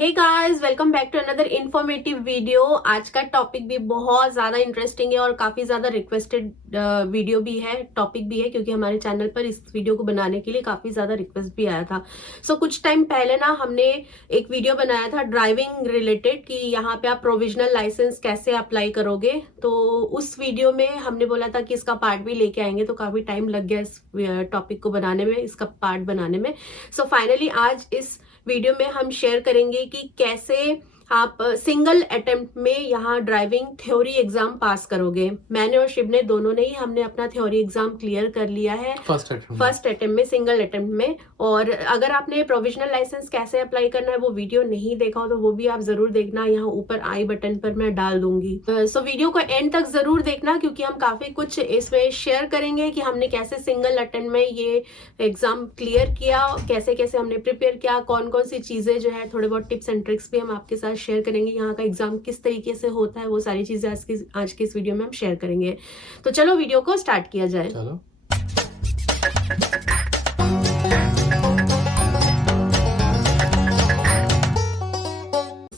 Hey guys, welcome back to another informative video. आज का topic भी बहुत ज़्यादा इंटरेस्टिंग है और काफ़ी ज़्यादा रिक्वेस्टेड वीडियो भी है, टॉपिक भी है, क्योंकि हमारे चैनल पर इस वीडियो को बनाने के लिए काफ़ी ज़्यादा रिक्वेस्ट भी आया था। कुछ टाइम पहले ना हमने एक वीडियो बनाया था ड्राइविंग रिलेटेड कि यहाँ पे आप प्रोविजनल लाइसेंस कैसे अप्लाई करोगे। तो उस वीडियो में हमने बोला था कि इसका पार्ट भी लेके आएंगे, तो काफ़ी टाइम लग गया इस टॉपिक को बनाने में, इसका पार्ट बनाने में। फाइनली आज इस वीडियो में हम शेयर करेंगे कि कैसे आप सिंगल अटेम्प्ट में यहाँ ड्राइविंग थ्योरी एग्जाम पास करोगे। मैंने और शिव ने दोनों ने ही हमने अपना थ्योरी एग्जाम क्लियर कर लिया है फर्स्ट अटेम्प्ट में, सिंगल अटेम्प्ट में। और अगर आपने प्रोविजनल लाइसेंस कैसे अप्लाई करना है वो वीडियो नहीं देखा हो तो वो भी आप जरूर देखना, यहाँ ऊपर आई बटन पर मैं डाल दूंगी। वीडियो को एंड तक जरूर देखना, क्योंकि हम काफी कुछ इसमें शेयर करेंगे कि हमने कैसे सिंगल अटेम्प्ट में ये एग्जाम क्लियर किया, कैसे कैसे हमने प्रिपेयर किया, कौन कौन सी चीजें जो है, थोड़े बहुत टिप्स एंड ट्रिक्स भी हम आपके साथ शेयर करेंगे। यहाँ का एग्जाम किस तरीके से होता है वो सारी चीजें आज की इस वीडियो में हम शेयर करेंगे। तो चलो वीडियो को स्टार्ट किया जाए। चलो।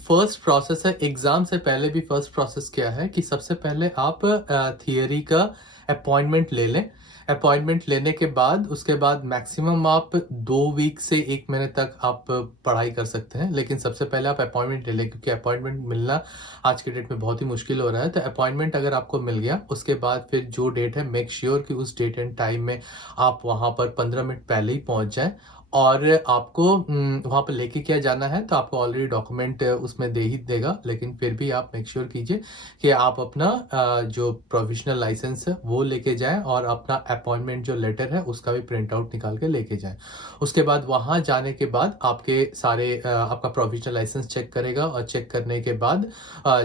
फर्स्ट प्रोसेस है एग्जाम से पहले भी। फर्स्ट प्रोसेस क्या है कि सबसे पहले आप थियरी का अपॉइंटमेंट ले लें। अपॉइंटमेंट लेने के बाद उसके बाद मैक्सिमम आप 2 वीक से 1 महीने तक आप पढ़ाई कर सकते हैं, लेकिन सबसे पहले आप अपॉइंटमेंट ले लें, क्योंकि अपॉइंटमेंट मिलना आज के डेट में बहुत ही मुश्किल हो रहा है। तो अपॉइंटमेंट अगर आपको मिल गया, उसके बाद फिर जो डेट है मेक श्योर कि उस डेट एंड टाइम में आप वहाँ पर 15 मिनट पहले ही पहुँच जाएं। और आपको वहाँ पर लेके क्या जाना है, तो आपको ऑलरेडी डॉक्यूमेंट उसमें दे ही देगा, लेकिन फिर भी आप मेक श्योर कीजिए कि आप अपना जो प्रोविजनल लाइसेंस है वो लेके जाएं और अपना अपॉइंटमेंट जो लेटर है उसका भी प्रिंट आउट निकाल के लेके जाएं। उसके बाद वहाँ जाने के बाद आपके सारे आपका प्रोविजनल लाइसेंस चेक करेगा, और चेक करने के बाद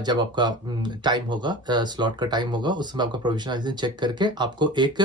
जब आपका टाइम होगा, स्लॉट का टाइम होगा, उस समय आपका प्रोविजनल लाइसेंस चेक करके आपको एक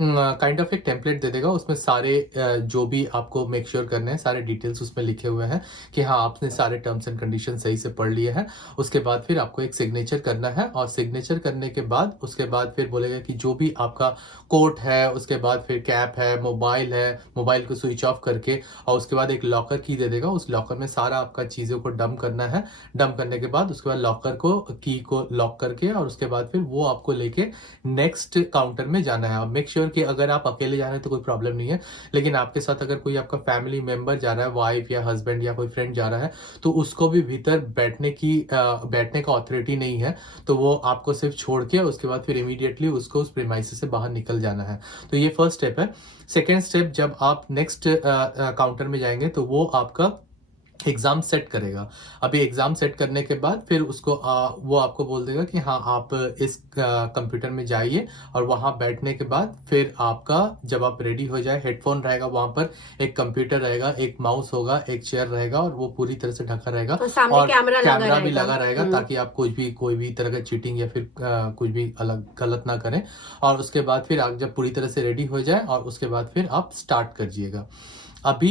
काइंड ऑफ एक टेम्पलेट दे देगा। उसमें सारे जो भी आपको मेक श्योर करने हैं, सारे डिटेल्स उसमें लिखे हुए हैं कि हाँ आपने सारे टर्म्स एंड कंडीशन सही से पढ़ लिए हैं। उसके बाद फिर आपको एक सिग्नेचर करना है, और सिग्नेचर करने के बाद उसके बाद फिर बोलेगा कि जो भी आपका कोट है, उसके बाद फिर कैप है, मोबाइल को स्विच ऑफ करके, और उसके बाद एक लॉकर की दे देगा। उस लॉकर में सारा आपका चीज़ों को डंप करना है। डंप करने के बाद उसके बाद लॉकर को की को लॉक करके, और उसके बाद फिर वो आपको लेके नेक्स्ट काउंटर में जाना है। मेक श्योर कि अगर आप अकेले जा रहे हैं तो कोई प्रॉब्लम नहीं है, लेकिन आपके साथ अगर कोई आपका फैमिली मेंबर जा रहा है, वाइफ या हस्बैंड या कोई फ्रेंड जा रहा है, तो उसको भी भीतर बैठने का ऑथोरिटी नहीं है। तो वो आपको सिर्फ छोड़ के उसके बाद फिर इमीडिएटली उसको उस प्रीमाइसेस से बाहर निकल जाना है। तो ये फर्स्ट स्टेप है। सेकेंड स्टेप, जब आप नेक्स्ट काउंटर में जाएंगे तो वो आपका एग्जाम सेट करेगा। अभी एग्जाम सेट करने के बाद फिर उसको वो आपको बोल देगा कि हाँ आप इस कंप्यूटर में जाइए, और वहाँ बैठने के बाद फिर आपका जब आप रेडी हो जाए, हेडफोन रहेगा, वहाँ पर एक कंप्यूटर रहेगा, एक माउस होगा, एक चेयर रहेगा, और वो पूरी तरह से ढका रहेगा, और कैमरा भी लगा रहेगा, ताकि आप कोई भी तरह का चीटिंग या फिर कुछ भी अलग गलत ना करें। और उसके बाद फिर आप जब पूरी तरह से रेडी हो जाए, और उसके बाद फिर आप स्टार्ट करिएगा। अभी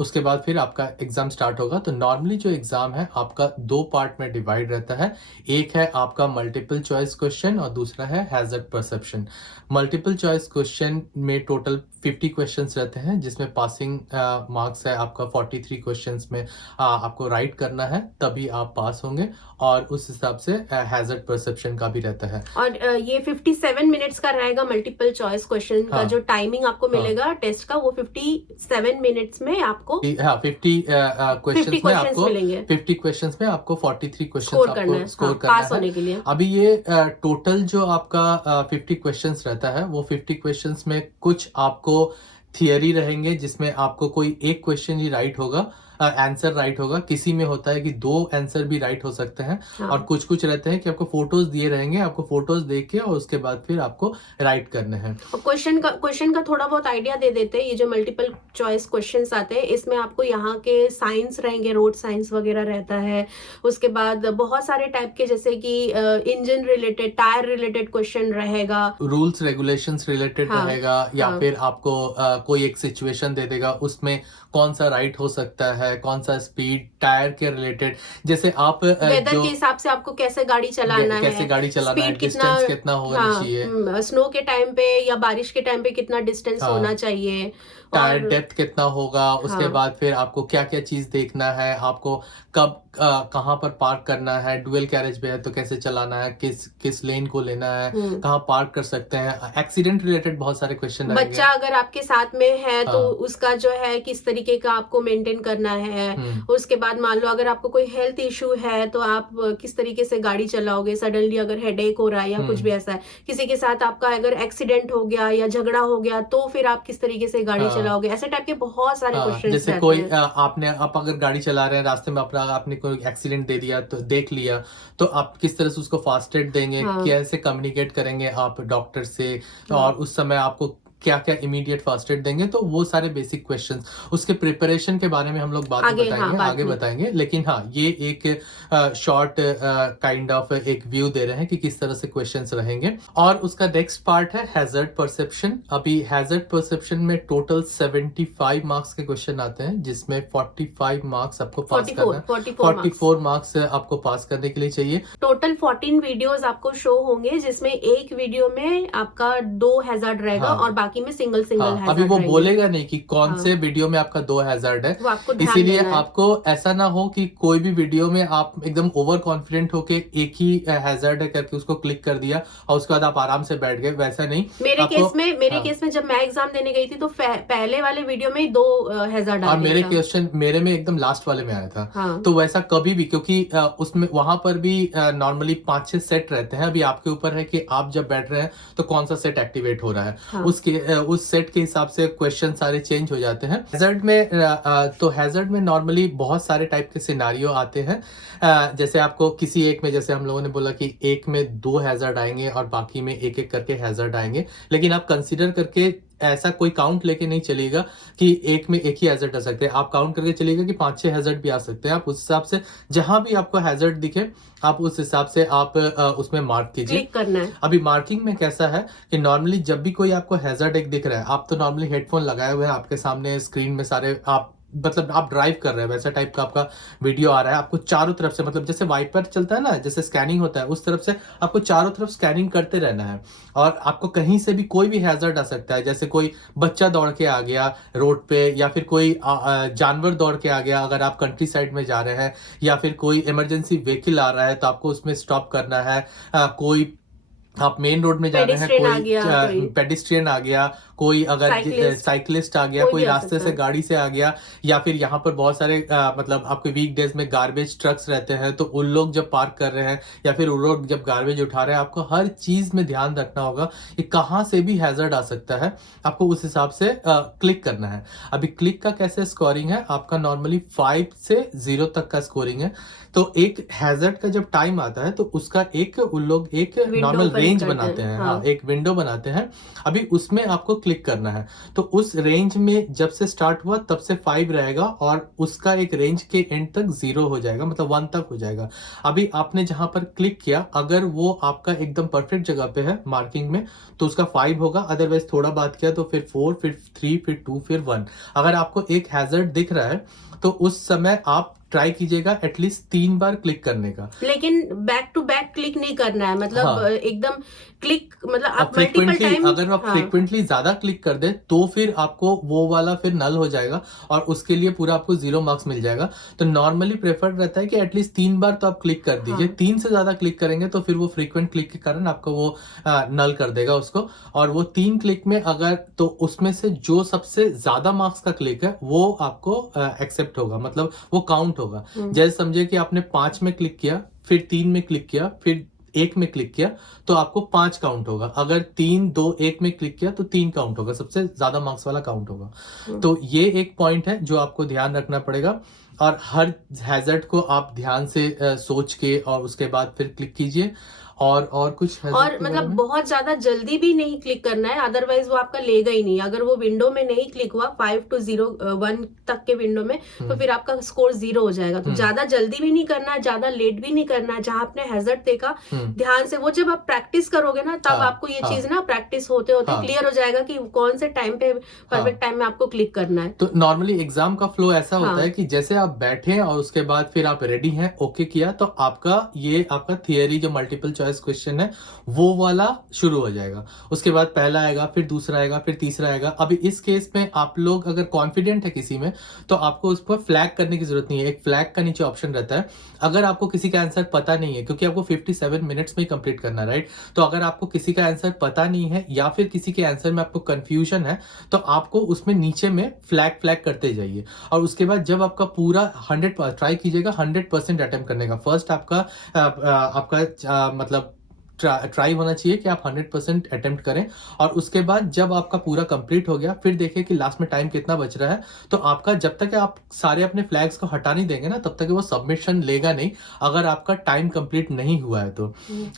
उसके बाद फिर आपका एग्जाम स्टार्ट होगा। तो नॉर्मली जो एग्जाम है आपका 2 पार्ट में डिवाइड रहता है। एक है आपका मल्टीपल चॉइस क्वेश्चन, और दूसरा है hazard perception. Multiple choice question में टोटल 50 क्वेश्चंस रहते हैं, जिसमें पासिंग मार्क्स है आपका 43 क्वेश्चंस में आपको राइट करना है, तभी आप पास होंगे, और उस हिसाब से हैजर्ड परसेप्शन का भी रहता है। और ये 57 मिनट्स का रहेगा मल्टीपल चॉइस क्वेश्चन का। जो टाइमिंग आपको मिलेगा टेस्ट का, वो 57 मिनट्स में आपको 50 क्वेश्चंस में आपको 43 क्वेश्चंस आपको स्कोर करना पास होने के लिए। अभी ये टोटल जो आपका 50 क्वेश्चंस रहता है, वो 50 क्वेश्चंस में कुछ आपको थियरी रहेंगे, जिसमें आपको कोई एक क्वेश्चन ही राइट होगा, आंसर राइट होगा। किसी में होता है कि 2 आंसर भी राइट हो सकते हैं। हाँ। और कुछ रहते हैं कि आपको फोटोज दिए रहेंगे, आपको फोटोज देख के और उसके बाद फिर आपको राइट करने हैं। क्वेश्चन का थोड़ा बहुत आइडिया दे देते हैं। ये जो मल्टीपल चॉइस क्वेश्चंस आते हैं, इसमें आपको यहाँ के साइंस रहेंगे, रोड साइंस वगैरह रहता है। उसके बाद बहुत सारे टाइप के, जैसे कि engine related, tyre related question रहेगा, रूल्स रेगुलेशंस रिलेटेड रहेगा, या फिर आपको कोई एक सिचुएशन दे देगा, उसमें कौन सा राइट हो सकता है, है, कौन सा स्पीड, टायर के रिलेटेड, जैसे आप वेदर जो के हिसाब से आपको कैसे गाड़ी चलाना कैसे है, गाड़ी चलाना है, स्पीड कितना, डिस्टेंस कितना होना चाहिए, हाँ, स्नो के टाइम पे या बारिश के टाइम पे कितना डिस्टेंस होना हाँ, चाहिए, टायर और डेप्थ कितना होगा, उसके हाँ बाद फिर आपको क्या क्या चीज देखना है, आपको कब कहाँ पर पार्क करना है, डुअल कैरेज में है तो कैसे चलाना है, किस किस लेन को लेना है, कहाँ पार्क कर सकते हैं, एक्सीडेंट रिलेटेड बहुत सारे क्वेश्चन रहेंगे। बच्चा अगर आपके साथ में है तो हाँ, उसका जो है किस तरीके का आपको मेंटेन करना है। उसके बाद मान लो अगर आपको कोई हेल्थ इशू है तो आप किस तरीके से गाड़ी चलाओगे, सडनली अगर हेडेक हो रहा है या कुछ भी ऐसा है, किसी के साथ आपका अगर एक्सीडेंट हो गया या झगड़ा हो गया तो फिर आप किस तरीके से गाड़ी हाँ, चलाओगे, ऐसे टाइप के बहुत सारे हाँ, क्वेश्चंस जैसे रहते कोई हैं। आप अगर गाड़ी चला रहे हैं, रास्ते में अपना आपने कोई एक्सीडेंट दे दिया तो देख लिया, तो आप किस तरह से उसको फास्ट एड देंगे, हाँ कैसे कम्युनिकेट करेंगे आप डॉक्टर से, हाँ और उस समय आपको क्या क्या इमीडिएट फास्ट एड देंगे, तो वो सारे बेसिक क्वेश्चंस, उसके प्रिपरेशन के बारे में हम लोग बाद में आगे, हाँ बताएंगे, बाद आगे में। बताएंगे। लेकिन हाँ, ये एक शॉर्ट काइंड ऑफ एक व्यू दे रहे हैं कि किस तरह से क्वेश्चंस रहेंगे। और उसका नेक्स्ट पार्ट है हैजर्ड परसेप्शन। अभी हैजर्ड परसेप्शन में टोटल 75 मार्क्स के क्वेश्चन आते हैं, जिसमें 45 मार्क्स आपको पास करना है, 44 मार्क्स आपको पास करने के लिए चाहिए। टोटल 14 वीडियोस आपको शो होंगे, जिसमें एक वीडियो में आपका 2 हैजार्ड रहेगा, हाँ, और बाकी में सिंगल हाँ, हैजार्ड अभी वो रहेंगे। बोलेगा नहीं कि कौन हाँ, से वीडियो में आपका 2 हैजर्ड है, वो आपको ध्यान इसीलिए देना है। आपको ऐसा ना हो कि कोई भी वीडियो में आप एकदम ओवर कॉन्फिडेंट होके एक ही हैजर्ड है करके उसको क्लिक कर दिया और उसके बाद आप आराम से बैठ गए, वैसा नहीं। मेरे आपको केस में जब मैं एग्जाम देने गई थी तो पहले वाले वीडियो में ही 2 हैजार्ड आ और गया मेरे था। क्वेश्चन मेरे में एकदम लास्ट वाले में आया था। हाँ, तो वैसा कभी भी, क्योंकि उसमें वहां पर भी नॉर्मली 5-6 सेट रहते हैं। अभी आपके ऊपर है कि आप जब बैठ रहे हैं तो कौन सा सेट एक्टिवेट हो रहा है, हाँ, उस सेट के हिसाब से क्वेश्चन सारे चेंज हो जाते हैं। हैजर्ड में नॉर्मली बहुत सारे टाइप के सिनारियो आते हैं। जैसे आपको किसी एक में, जैसे हम लोगों ने बोला कि एक में 2 हैजर्ड आएंगे और बाकी में एक एक करके हैजर्ड आएंगे, लेकिन आप कंसीडर करके ऐसा कोई काउंट लेके नहीं चलेगा कि एक में एक ही हैजर्ड आ सकते हैं। आप काउंट करके चलेगा कि 5-6 हैजर्ड भी आ सकते हैं। आप उस हिसाब से जहां भी आपको हैजर्ड दिखे, आप उस हिसाब से आप उसमें मार्क कीजिए, क्लिक करना है। अभी मार्किंग में कैसा है कि नॉर्मली जब भी कोई आपको हैजर्ड एक दिख रहा है, आप तो नॉर्मली हेडफोन लगाए हुए हैं, आपके सामने स्क्रीन में सारे आप मतलब आप ड्राइव कर रहे हैं, वैसा टाइप का आपका वीडियो आ रहा है, आपको चारों तरफ से, मतलब जैसे वाइपर चलता है ना, जैसे स्कैनिंग होता है, उस तरफ से आपको चारों तरफ स्कैनिंग करते रहना है। और आपको कहीं से भी कोई भी हैजर्ड आ सकता है, जैसे कोई बच्चा दौड़ के आ गया रोड पे, या फिर कोई जानवर दौड़ के आ गया अगर आप कंट्री साइड में जा रहे हैं, या फिर कोई इमरजेंसी व्हीकल आ रहा है तो आपको उसमें स्टॉप करना है। कोई आप मेन रोड में जा रहे हैं, कोई पेडिस्ट्रियन आ गया, कोई अगर साइकिलिस्ट आ गया, कोई रास्ते से गाड़ी से आ गया, या फिर यहाँ पर बहुत सारे मतलब आपके वीकडेज में गार्बेज ट्रक्स रहते हैं, तो उन लोग जब पार्क कर रहे हैं या फिर उन लोग जब गार्बेज उठा रहे हैं, आपको हर चीज में ध्यान रखना होगा कि कहाँ से भी हैजर्ड आ सकता है, आपको उस हिसाब से क्लिक करना है। अभी क्लिक का कैसे स्कोरिंग है, आपका नॉर्मली 5 से 0 तक का स्कोरिंग है। तो एक हैजर्ड का जब टाइम आता है तो उसका उन लोग एक नॉर्मल रेंज बनाते हैं, हाँ, एक विंडो बनाते हैं। अभी उसमें आपको क्लिक करना है, तो उस रेंज में जब से स्टार्ट हुआ तब से 5 रहेगा और उसका एक रेंज के एंड तक 0 हो जाएगा, मतलब 1 तक हो जाएगा। अभी आपने जहां पर क्लिक किया, अगर वो आपका एकदम परफेक्ट जगह पे है मार्किंग में, तो उसका 5 होगा, अदरवाइज थोड़ा बात किया तो फिर 4, फिर 3, फिर 2, फिर 1। अगर आपको एक हैजर्ड दिख रहा है तो उस समय आप ट्राई कीजिएगा एटलीस्ट 3 बार क्लिक करने का, लेकिन बैक टू बैक क्लिक नहीं करना है, मतलब हाँ, एकदम क्लिक, मतलब आप फ्रीक्वेंटली, मल्टीपल टाइम, अगर आप फ्रीक्वेंटली ज्यादा क्लिक कर दे तो फिर आपको वो वाला फिर नल हो जाएगा और उसके लिए पूरा आपको 0 मार्क्स मिल जाएगा। तो नॉर्मली प्रेफर्ड रहता है कि एटलीस्ट 3 बार तो आप क्लिक कर दीजिए। 3 से ज्यादा क्लिक करेंगे तो फिर वो फ्रीक्वेंट क्लिक के कारण आपको वो नल कर देगा उसको। और वो 3 क्लिक में अगर, तो उसमें से जो सबसे ज्यादा मार्क्स का क्लिक है वो आपको एक्सेप्ट होगा, मतलब वो काउंट होगा। जैसे समझे कि आपने 5 में क्लिक किया, फिर 3 में क्लिक किया, फिर 1 में क्लिक किया, तो आपको 5 काउंट होगा। अगर 3, 2, 1 में क्लिक किया तो 3 काउंट होगा, सबसे ज्यादा मार्क्स वाला काउंट होगा। तो ये एक पॉइंट है जो आपको ध्यान रखना पड़ेगा। और हर हैजर्ड को आप ध्यान से सोच के और उसके बाद फिर क्लिक कीजिए। और कुछ hazard और के बारे मतलब में? बहुत ज्यादा जल्दी भी नहीं क्लिक करना है, अदरवाइज वो आपका लेगा ही नहीं। अगर वो विंडो में नहीं क्लिक हुआ 5 to 0 1 तक के विंडो में, तो फिर आपका स्कोर 0 हो जाएगा। तो ज्यादा जल्दी भी नहीं करना है, ज्यादा लेट भी नहीं करना है। जहां आपने हैजर्ड देखा ध्यान से, वो जब आप प्रैक्टिस करोगे ना, तब हाँ, आपको ये हाँ, चीज ना प्रैक्टिस होते होते हाँ, क्लियर हो जाएगा कि कौन से टाइम पे, परफेक्ट टाइम में आपको क्लिक करना है। तो नॉर्मली एग्जाम का फ्लो ऐसा होता हाँ। है कि जैसे आप बैठे और उसके बाद फिर आप रेडी हैं, ओके किया, तो आपका थियरी जो मल्टीपल चॉइस क्वेश्चन है वो वाला शुरू हो जाएगा। उसके बाद पहला आएगा, फिर दूसरा आएगा, फिर तीसरा आएगा। अभी इस केस में आप लोग अगर कॉन्फिडेंट है किसी में, तो आपको उस पर फ्लैग करने की जरूरत नहीं है। एक फ्लैग का नीचे ऑप्शन रहता है। अगर आपको किसी का आंसर पता नहीं है, क्योंकि आपको 57 मिनट्स में कंप्लीट करना है, राइट? तो अगर आपको किसी का आंसर पता नहीं है या फिर किसी के आंसर में आपको कंफ्यूजन है, तो आपको उसमें नीचे में फ्लैग करते जाइए। और उसके बाद जब आपका पूरा 100 ट्राई कीजिएगा 100% अटेम्प्ट करने का। फर्स्ट आपका मतलब ट्राई होना चाहिए कि आप 100% अटेम्प्ट करें। और उसके बाद जब आपका पूरा कंप्लीट हो गया, फिर देखिए कि लास्ट में टाइम कितना बच रहा है। तो आपका जब तक आप सारे अपने फ्लैग्स को हटा नहीं देंगे ना, तब तक वो सबमिशन लेगा नहीं, अगर आपका टाइम कंप्लीट नहीं हुआ है तो।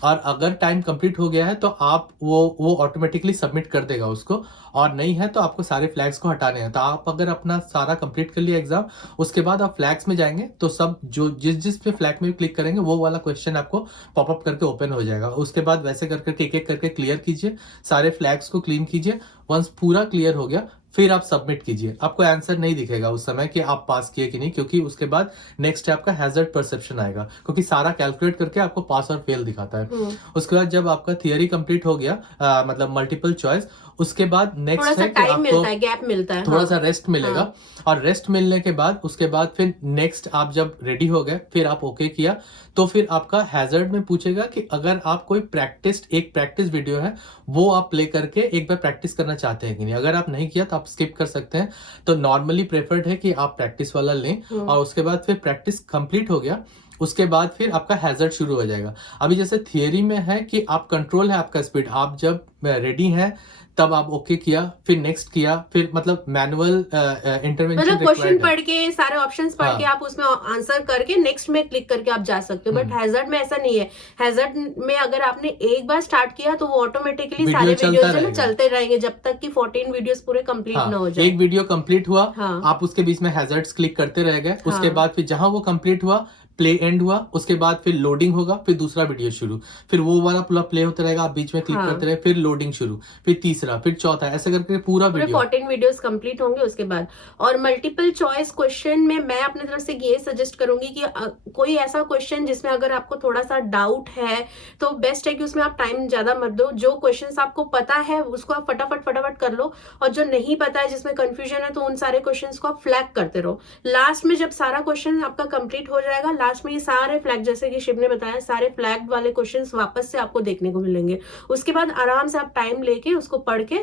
और अगर टाइम कंप्लीट हो गया है तो आप वो ऑटोमेटिकली सबमिट कर देगा उसको, और नहीं है तो आपको सारे फ्लैग्स को हटाने हैं। तो आप अगर अपना सारा कंप्लीट कर लिया एग्जाम, उसके बाद आप फ्लैग्स में जाएंगे तो सब जो जिस पे फ्लैग में क्लिक करेंगे वो वाला क्वेश्चन आपको पॉपअप करके ओपन हो जाएगा। उसके बाद वैसे करके एक एक करके क्लियर कीजिए, सारे फ्लैग्स को क्लीन कीजिए। वंस पूरा क्लियर हो गया, फिर आप सबमिट कीजिए। आपको आंसर नहीं दिखेगा उस समय कि आप पास किए कि नहीं, क्योंकि उसके बाद नेक्स्ट आपका हैजर्ड परसेप्शन आएगा, क्योंकि सारा कैलकुलेट करके आपको पास और फेल दिखाता है। उसके बाद जब आपका थियरी कंप्लीट हो गया, मतलब मल्टीपल चॉइस, उसके बाद नेक्स्ट है कि टाइम आपको मिलता है, गैप मिलता है, थोड़ा सा रेस्ट मिलेगा। और रेस्ट मिलने के बाद उसके बाद फिर नेक्स्ट आप जब रेडी हो गए, फिर आप ओके किया, तो फिर आपका हैजर्ड में पूछेगा कि अगर आप कोई एक प्रैक्टिस वीडियो है वो आप प्ले करके एक बार प्रैक्टिस करना चाहते हैं कि नहीं। अगर आप नहीं किया तो आप स्किप कर सकते हैं। तो नॉर्मली प्रेफर्ड है कि आप प्रैक्टिस वाला लें। और उसके बाद फिर प्रैक्टिस कंप्लीट हो गया, उसके बाद फिर आपका हैजर्ड शुरू हो जाएगा। अभी जैसे थियरी में है कि आप कंट्रोल है आपका स्पीड, आप जब रेडी हैं तब आप ओके किया, फिर नेक्स्ट किया, फिर मतलब मैनुअल इंटरवेंशन, मतलब क्वेश्चन पढ़ के सारे ऑप्शंस पढ़ के आप उसमें आंसर करके नेक्स्ट में क्लिक करके आप जा सकते हो। बट हैजर्ड में ऐसा नहीं है। हैजर्ड में अगर आपने एक बार स्टार्ट किया तो वो ऑटोमेटिकली सारे वीडियोस जो चलते रहेंगे जब तक कि 14 वीडियोस पूरे कंप्लीट ना हो जाए। एक वीडियो कंप्लीट हुआ, आप उसके बीच में हैजर्ड्स क्लिक करते रह गए। उसके बाद फिर जहां वो कंप्लीट हुआ, प्ले एंड हुआ, उसके बाद फिर लोडिंग होगा, फिर दूसरा वीडियो शुरू, फिर वो वाला पूरा प्ले होता रहेगा, आप बीच में क्लिक करते रहे, फिर लोडिंग शुरू, फिर तीसरा, फिर चौथा, ऐसे करके पूरा वीडियो 14 वीडियोस कंप्लीट होंगे उसके बाद। और मल्टीपल चॉइस क्वेश्चन में मैं अपनी तरफ से ये सजेस्ट करूंगी कि कोई ऐसा क्वेश्चन जिसमें अगर आपको थोड़ा सा डाउट है तो बेस्ट है कि उसमें आप टाइम ज्यादा मत दो। जो क्वेश्चन आपको पता है उसको आप फटाफट कर लो, और जो नहीं पता है, जिसमें कंफ्यूजन है, तो उन सारे क्वेश्चन को आप फ्लैग करते रहो। लास्ट में जब सारा क्वेश्चन आपका कंप्लीट हो जाएगा, लास्ट में ये सारे फ्लैग, जैसे कि शिव ने बताया, सारे फ्लैग वाले क्वेश्चंस वापस से आपको देखने को मिलेंगे। उसके बाद आराम से आप टाइम लेके उसको पढ़ के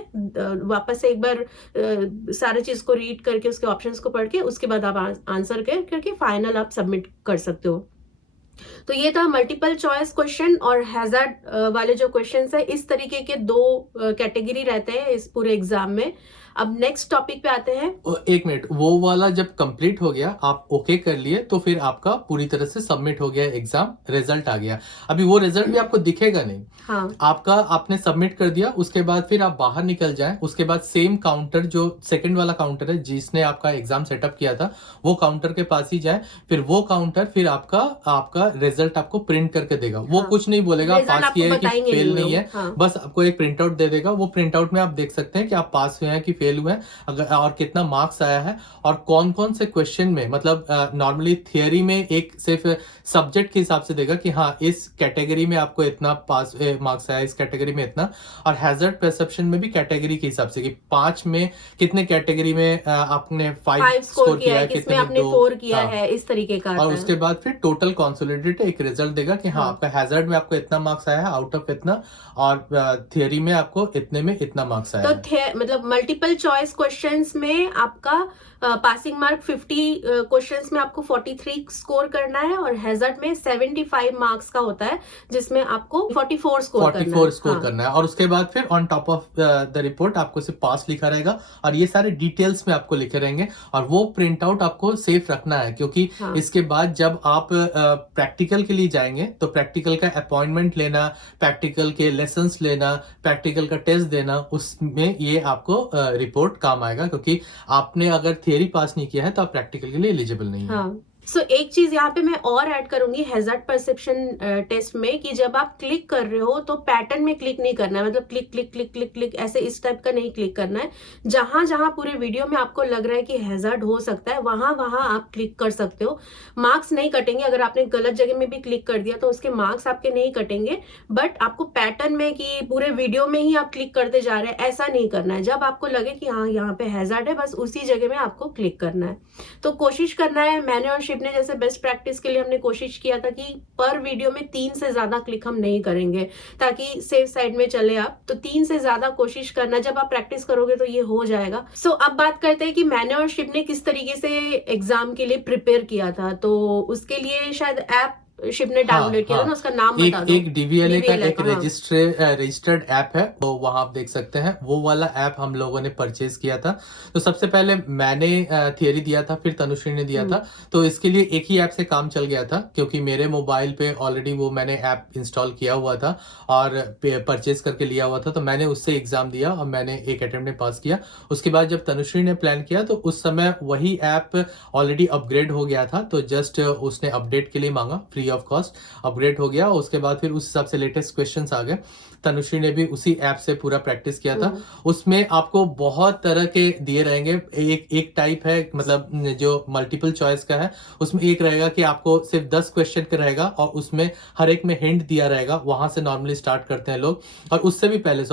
वापस से एक बार सारे चीज को रीड करके, उसके ऑप्शंस को पढ़ के, उसके बाद आप आंसर करके फाइनल आप सबमिट कर सकते हो। तो ये था मल्टीपल चॉइस क्वेश्चन और हैजर्ड वाले जो क्वेश्चंस है। इस तरीके के 2 कैटेगरी रहते हैं इस पूरे एग्जाम में। अब नेक्स्ट टॉपिक पे आते हैं। एक मिनट, वो वाला जब कंप्लीट हो गया, आप ओके कर लिए, तो फिर आपका पूरी तरह से सबमिट हो गया एग्जाम, रिजल्ट आ गया। अभी वो रिजल्ट भी आपको दिखेगा नहीं। आपने सबमिट कर दिया, उसके बाद फिर आप बाहर निकल जाएं। उसके बाद सेम काउंटर, जो सेकंड वाला काउंटर है जिसने आपका एग्जाम सेटअप किया था, वो काउंटर के पास ही जाए। फिर वो काउंटर फिर आपका रिजल्ट आपको प्रिंट करके देगा। वो कुछ नहीं बोलेगा पास किया है कि फेल नहीं है, बस आपको एक प्रिंट आउट दे देगा। वो प्रिंट आउट में आप देख सकते हैं कि आप पास हुए हैं कि फेल हुए हैं, अगर और कितना मार्क्स आया है, और कौन कौन से क्वेश्चन में, मतलब नॉर्मली थियरी में एक सिर्फ सब्जेक्ट के हिसाब से देगा कि हाँ इस कैटेगरी में आपको इतना पास मार्क्स आया, इस कैटेगरी में इतना। और हैजर्ड परसेप्शन में भी कैटेगरी के हिसाब से कि 5 में कितने कैटेगरी में आपने 5 स्कोर किया है, कितने में 4 किया है, इस तरीके का। और उसके बाद फिर टोटल कंसोलिडेटेड एक रिजल्ट देगा कि हाँ आपका हैजर्ड में आपको इतना मार्क्स आया है आउट ऑफ इतना, और थियरी में आपको इतने में इतना मार्क्स आया है। तो मतलब मल्टीपल चॉइस क्वेश्चंस में आपका पासिंग मार्क 50 क्वेश्चंस में आपको 43 स्कोर करना है और हैजर्ड में 75 मार्क्स का होता है जिसमें आपको 44 स्कोर करना है और उसके बाद फिर on top of the report आपको सिर्फ पास लिखा रहेगा और ये सारे डिटेल्स में आपको लिखे रहेंगे और वो प्रिंट आउट आपको सेफ रखना है क्योंकि इसके बाद जब आप प्रैक्टिकल के लिए जाएंगे तो प्रैक्टिकल का अपॉइंटमेंट लेना, प्रैक्टिकल के लेसन्स लेना, प्रैक्टिकल का टेस्ट देना, उसमें ये आपको रिपोर्ट काम आएगा क्योंकि आपने अगर थियरी पास नहीं किया है तो आप प्रैक्टिकल के लिए एलिजिबल नहीं है। सो एक चीज यहाँ पे मैं और ऐड करूंगी हैजर्ड परसेप्शन टेस्ट में कि जब आप क्लिक कर रहे हो तो पैटर्न में क्लिक नहीं करना है, मतलब click click click click click ऐसे इस टाइप का नहीं क्लिक करना है। जहां जहां पूरे वीडियो में आपको लग रहा है कि हैजर्ड हो सकता है वहां वहां आप क्लिक कर सकते हो। मार्क्स नहीं कटेंगे, अगर आपने गलत जगह में भी क्लिक कर दिया तो उसके मार्क्स आपके नहीं कटेंगे, बट आपको पैटर्न में कि पूरे वीडियो में ही आप क्लिक करते जा रहे हैं ऐसा नहीं करना है। जब आपको लगे कि हाँ यहाँ पे हैजर्ड है बस उसी जगह में आपको क्लिक करना है। तो कोशिश करना है, मैंने और शिव ने जैसे बेस्ट प्रैक्टिस के लिए हमने कोशिश किया था कि पर वीडियो में 3 से ज्यादा क्लिक हम नहीं करेंगे ताकि सेफ साइड में चले आप। तो 3 से ज्यादा कोशिश करना, जब आप प्रैक्टिस करोगे तो ये हो जाएगा। सो अब बात करते हैं कि मैंने और शिव ने किस तरीके से एग्जाम के लिए प्रिपेयर किया था। तो उसके लिए शायद ऐप शिव ने डाउनलोड किया था ना, उसका नाम बता दो। एक DVLA का एक रजिस्टर्ड ऐप है, तो वहां आप देख सकते हैं वो वाला ऐप हम लोगों ने परचेज किया था। तो सबसे पहले मैंने थियरी दिया था, फिर तनुश्री ने दिया था। तो इसके लिए एक ही ऐप से काम चल गया था क्योंकि मेरे मोबाइल पे ऑलरेडी वो मैंने ऐप इंस्टॉल किया हुआ था और परचेज करके लिया हुआ था। तो मैंने उससे एग्जाम दिया और मैंने एक अटेम्प्ट में पास किया। उसके बाद जब तनुश्री ने प्लान किया तो उस समय वही ऐप ऑलरेडी अपग्रेड हो गया था, तो जस्ट उसने अपडेट के लिए मांगा, फ्री ऑफ कॉस्ट अपग्रेड हो गया। उसके बाद फिर उस हिसाब से लेटेस्ट क्वेश्चंस आ गए। तनुश्री ने भी उसी ऐप से पूरा प्रैक्टिस किया था। उसमें आपको बहुत तरह के दिए रहेंगे। एक टाइप है मतलब जो मल्टीपल चॉइस का है, उसमें एक रहेगा कि आपको सिर्फ 10 क्वेश्चन का रहेगा और उसमें हर एक में हिंट दिया रहेगा। वहां से नॉर्मली स्टार्ट करते हैं लोग। और उससे भी पहले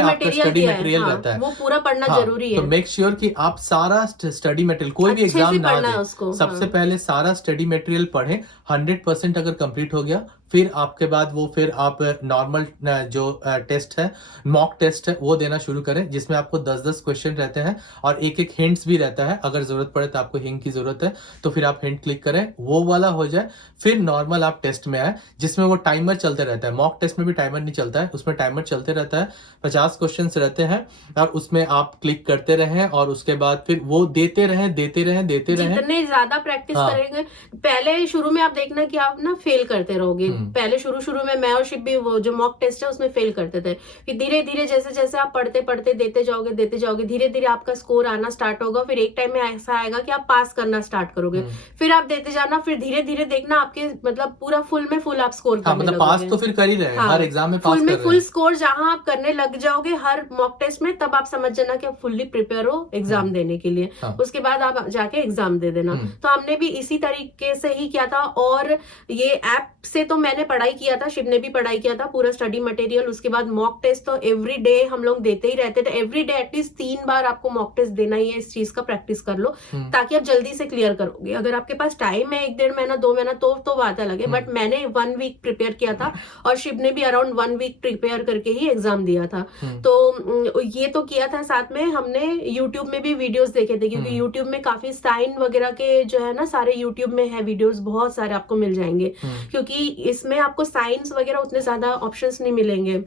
आपका स्टडी मटेरियल रहता है, वो पूरा पढ़ना जरूरी है। तो मेक श्योर कि आप सारा स्टडी मटेरियल, कोई भी एग्जाम ना दे, सबसे पहले सारा स्टडी मटेरियल पढ़ें। 100% अगर कंप्लीट हो गया फिर आपके बाद फिर आप नॉर्मल जो टेस्ट है, मॉक टेस्ट है, वो देना शुरू करें जिसमें आपको 10-10 क्वेश्चन रहते हैं और एक एक हिंट्स भी रहता है। अगर जरूरत पड़े तो आपको हिंट की जरूरत है तो फिर आप हिंट क्लिक करें, वो वाला हो जाए। फिर नॉर्मल आप टेस्ट में आए जिसमें वो टाइमर चलते रहता है। मॉक टेस्ट में भी टाइमर नहीं चलता है, उसमें टाइमर चलते रहता है। 50 क्वेश्चन रहते हैं और उसमें आप क्लिक करते रहें और उसके बाद फिर वो देते रहें। जितने ज्यादा प्रैक्टिस करेंगे, पहले शुरू में आप देखना कि आप ना फेल करते रहोगे। पहले शुरू में मैं और शिव भी वो जो मॉक टेस्ट है उसमें फेल करते थे। फिर धीरे धीरे जैसे जैसे आप पढ़ते देते जाओगे धीरे धीरे आपका स्कोर आना स्टार्ट होगा। फिर एक टाइम में ऐसा आएगा कि आप पास करना स्टार्ट करोगे। फिर आप देते जाना, फिर धीरे धीरे देखना आपके मतलब पूरा फुल में फुल आप स्कोर करने मतलब पास तो फिर कर ही रहे हैं। हर एग्जाम में पास फुल में फुल स्कोर जहां आप करने लग जाओगे हर मॉक टेस्ट में, तब आप समझ जाना कि आप फुल्ली प्रिपेयर हो एग्जाम देने के लिए। उसके बाद आप जाके एग्जाम दे देना। तो हमने भी इसी तरीके से ही किया था। और ये ऐप से तो मैंने पढ़ाई किया था, शिव ने भी पढ़ाई किया था पूरा स्टडी मटेरियल। उसके बाद मॉक टेस्ट तो एवरी डे हम लोग देते ही रहते थे। एवरी डे एटलीस्ट 3 बार आपको मॉक टेस्ट देना ही है। इस चीज का प्रैक्टिस कर लो ताकि आप जल्दी से क्लियर करोगे। अगर आपके पास टाइम है 1-1.5 महीना 2 महीना तो बात अलग है, बट मैंने 1 वीक प्रिपेयर किया था और शिव ने भी अराउंड 1 वीक प्रिपेयर करके ही एग्जाम दिया था। तो ये तो किया था। साथ में हमने यूट्यूब में भी वीडियोस देखे थे क्योंकि यूट्यूब में काफी साइन वगैरह के जो है ना सारे यूट्यूब में है वीडियोस, बहुत सारे आपको मिल जाएंगे क्योंकि इसमें आपको साइंस वगैरह उतने ज्यादा ऑप्शंस नहीं मिलेंगे।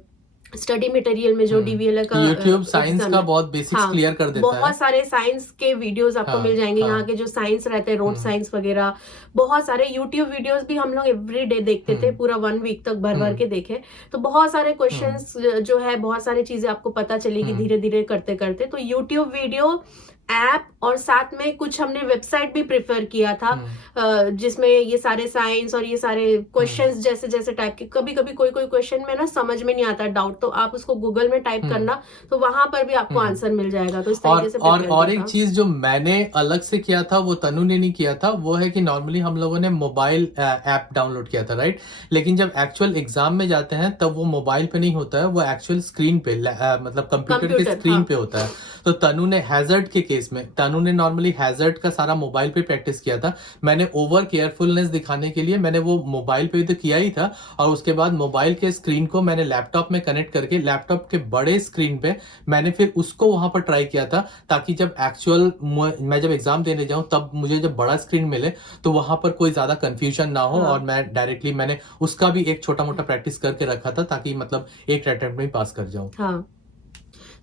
स्टडी मटेरियल में जो DVLA का YouTube साइंस का बहुत बेसिक्स क्लियर कर देता है। बहुत सारे साइंस के वीडियोस आपको मिल जाएंगे। यहाँ के जो साइंस रहते हैं, रोड साइंस वगैरह, बहुत सारे YouTube वीडियोस भी हम लोग एवरी डे देखते थे। पूरा 1 वीक तक भर के देखे। तो बहुत सारे क्वेश्चंस जो है, बहुत सारी चीजें आपको पता चलेगी धीरे धीरे करते करते। तो YouTube वीडियो, ऐप और साथ में कुछ हमने वेबसाइट भी प्रेफर किया था जिसमें ये सारे साइंस और ये सारे क्वेश्चंस जैसे जैसे टाइप के, कभी कभी कोई क्वेश्चन में ना समझ में नहीं आता डाउट, तो आप उसको गूगल में टाइप करना तो वहां पर भी आपको आंसर मिल जाएगा। तो इस तरीके से और एक चीज जो मैंने अलग से किया था वो तनु ने नहीं किया था, वो है कि नॉर्मली हम लोगों ने मोबाइल ऐप डाउनलोड किया था, राइट। लेकिन जब एक्चुअल एग्जाम में जाते हैं तब वो मोबाइल पे नहीं होता है, वो एक्चुअल स्क्रीन पे मतलब कंप्यूटर के स्क्रीन पे होता है। तो तनु ने हैजर्ड के केस में तनु ने नॉर्मली हैजर्ड का सारा मोबाइल पे प्रैक्टिस किया था। मैंने ओवर केयरफुलनेस दिखाने के लिए मैंने वो मोबाइल पे तो किया ही था, और उसके बाद मोबाइल के स्क्रीन को मैंने लैपटॉप में कनेक्ट करके लैपटॉप के बड़े स्क्रीन पे मैंने फिर उसको वहां पर ट्राई किया था, ताकि जब एक्चुअल मैं जब एग्जाम देने जाऊं तब मुझे जब बड़ा स्क्रीन मिले तो वहां पर कोई ज्यादा कंफ्यूजन ना हो। और मैं डायरेक्टली मैंने उसका भी एक छोटा मोटा प्रैक्टिस करके रखा था, ताकि मतलब एक अटेम्प्ट में पास कर जाऊं। हाँ,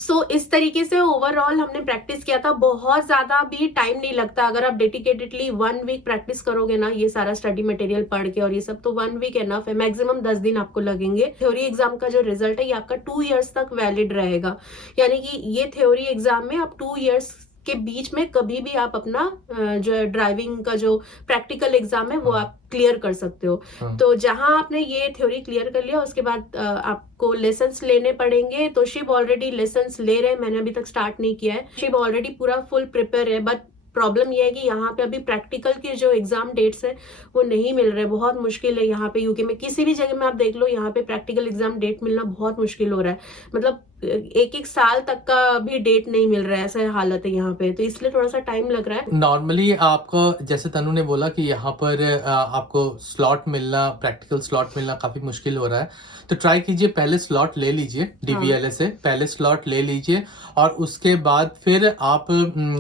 सो इस तरीके से ओवरऑल हमने प्रैक्टिस किया था। बहुत ज्यादा भी टाइम नहीं लगता अगर आप डेडिकेटेडली 1 वीक प्रैक्टिस करोगे ना, ये सारा स्टडी मटेरियल पढ़ के और ये सब, तो 1 वीक एनफ है। मैक्सिमम 10 दिन आपको लगेंगे। थ्योरी एग्जाम का जो रिजल्ट है ये आपका 2 इयर्स तक वैलिड रहेगा, यानी कि ये थ्योरी एग्जाम में आप 2 इयर्स के बीच में कभी भी आप अपना जो ड्राइविंग का जो प्रैक्टिकल एग्जाम है वो आप क्लियर कर सकते हो। तो जहां आपने ये थ्योरी क्लियर कर लिया, उसके बाद आपको लेसन्स लेने पड़ेंगे। तो शिव ऑलरेडी लेसन्स ले रहे हैं, मैंने अभी तक स्टार्ट नहीं किया है। शिव ऑलरेडी पूरा फुल प्रिपेयर है, बट प्रॉब्लम यह है कि यहाँ पे अभी प्रैक्टिकल के जो एग्जाम डेट्स है वो नहीं मिल रहे। बहुत मुश्किल है यहाँ पे यूके में, किसी भी जगह में आप देख लो यहाँ पे प्रैक्टिकल एग्जाम डेट मिलना बहुत मुश्किल हो रहा है। मतलब 1-1 साल तक का भी डेट नहीं मिल रहा है, ऐसा हालत है यहाँ पे। तो इसलिए थोड़ा सा टाइम लग रहा है। नॉर्मली आपको जैसे तनु ने बोला कि यहाँ पर आपको स्लॉट मिलना, प्रैक्टिकल स्लॉट मिलना काफी मुश्किल हो रहा है, तो ट्राई कीजिए पहले स्लॉट ले लीजिए DVLA से, पहले स्लॉट ले लीजिए और उसके बाद फिर आप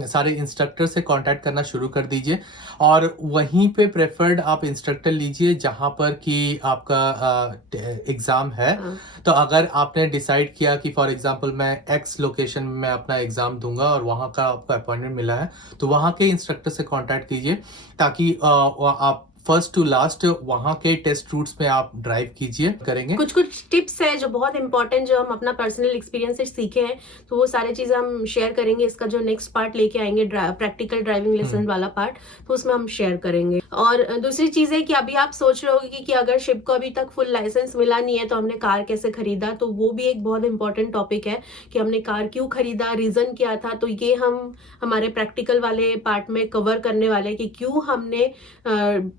सारे इंस्ट्रक्टर से कांटेक्ट करना शुरू कर दीजिए, और वहीं पे प्रेफर्ड आप इंस्ट्रक्टर लीजिए जहाँ पर कि आपका एग्जाम है। तो अगर आपने डिसाइड किया कि फॉर एग्जांपल मैं X लोकेशन में अपना एग्जाम दूंगा और वहाँ का आपको अपॉइंटमेंट मिला है, तो वहाँ के इंस्ट्रक्टर से कांटेक्ट कीजिए, ताकि आप फर्स्ट टू लास्ट वहाँ के टेस्ट रूट्स में आप ड्राइव कीजिए करेंगे। कुछ टिप्स है जो बहुत इंपॉर्टेंट, जो हम अपना पर्सनल एक्सपीरियंस से सीखे हैं, तो वो सारी चीजें हम शेयर करेंगे। इसका जो नेक्स्ट पार्ट लेके आएंगे प्रैक्टिकल ड्राइविंग लेसन वाला पार्ट, तो उसमें हम शेयर करेंगे। और दूसरी चीज है कि अभी आप सोच रहे होगे कि अगर शिव को अभी तक फुल लाइसेंस मिला नहीं है तो हमने कार कैसे खरीदा, तो वो भी एक बहुत इंपॉर्टेंट टॉपिक है कि हमने कार क्यों खरीदा, रीजन क्या था। तो ये हम हमारे प्रैक्टिकल वाले पार्ट में कवर करने वाले कि क्यों हमने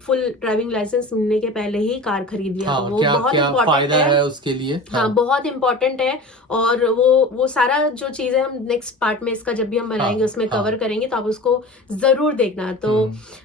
फुल ड्राइविंग लाइसेंस मिलने के पहले ही कार खरीद लिया। हाँ, तो वो बहुत फायदा है उसके लिए। हाँ, बहुत इंपॉर्टेंट है। और वो सारा जो चीज है हम नेक्स्ट पार्ट में इसका जब भी हम बनाएंगे उसमें कवर करेंगे, तो आप उसको जरूर देखना। तो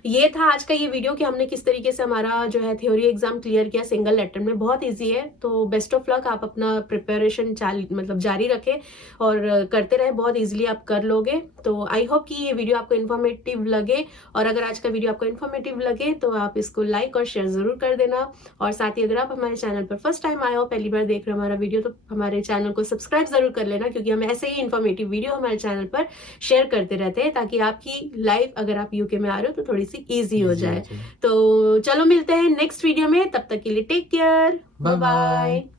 ये था आज का ये वीडियो कि हमने किस तरीके से हमारा जो है थ्योरी एग्जाम क्लियर किया सिंगल अटेम्प्ट में। बहुत ईजी है, तो बेस्ट ऑफ लक। आप अपना प्रिपरेशन मतलब जारी रखें और करते रहे, बहुत ईजिली आप कर लोगे। तो आई होप कि ये वीडियो आपको इन्फॉर्मेटिव लगे, और अगर आज का वीडियो आपको इन्फॉर्मेटिव लगे तो आप इसको लाइक और शेयर जरूर कर देना। और साथ ही अगर आप हमारे चैनल पर फर्स्ट टाइम आए हो, पहली बार देख रहे हो हमारा वीडियो, तो हमारे चैनल को सब्सक्राइब जरूर कर लेना, क्योंकि हम ऐसे ही इन्फॉर्मेटिव वीडियो हमारे चैनल पर शेयर करते रहते हैं, ताकि आपकी लाइफ अगर आप यूके में आ रहे हो तो थोड़ी सी ईजी हो जाए। तो चलो मिलते हैं नेक्स्ट वीडियो में, तब तक के लिए टेक केयर, बाय बाय।